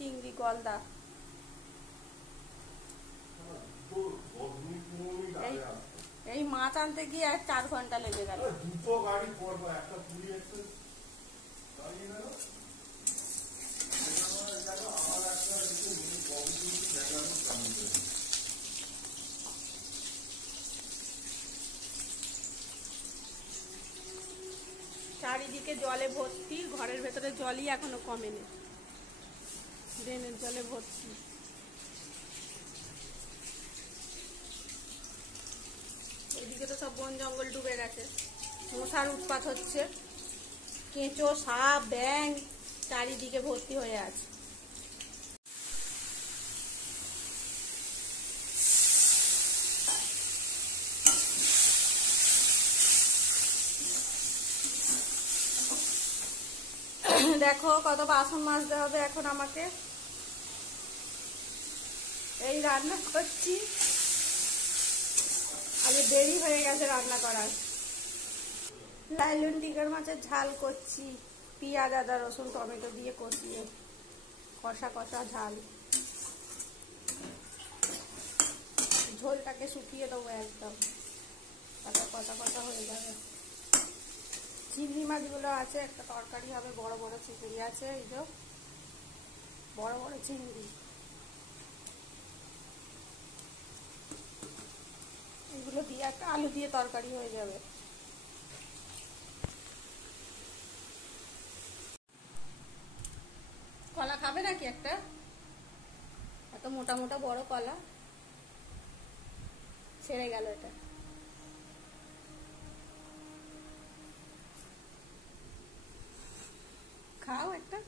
চিংড়ি গলদা। এই মাছ আনতে গিয়ে 4 ঘন্টা লেগে গেল। দুটো গাড়ি পড়বো, একটা পুরী এক্সপ্রেস গাড়ি গেল, আমার একটা চারিদিকে জলে ভর্তি, ঘরের ভেতরে জলই এখনো কমেনি, ড্রেনের জলে ভর্তি। এদিকে তো সব বন জঙ্গল ডুবে গেছে, মশার উৎপাত হচ্ছে, কেঁচো সাপ ব্যাঙ চারিদিকে ভর্তি হয়ে আছে। দেখো কত বাসন মাজতে হবে এখন আমাকে। এই রান্না করছি, আগে দেরি হয়ে গেছে রান্না করার। লাইলন টিকার মাছের ঝাল করছি, পেঁয়াজ আদা রসুন টমেটো দিয়ে কষিয়ে, কষা কষা ঝাল। ঝোলটাকে শুকিয়ে দেবো একদম, তারপর কষা কষা হয়ে যাবে। চিংড়ি মাছগুলো আছে, একটা তরকারি হবে, বড় বড় চিংড়ি আছে, এই যে বড় বড় চিংড়ি, এগুলো দিয়ে একটা আলু দিয়ে তরকারি হয়ে যাবে। কলা খাবে নাকি একটা? এত মোটা মোটা বড় কলা, ছেড়ে গেল এটা। খাও একটা।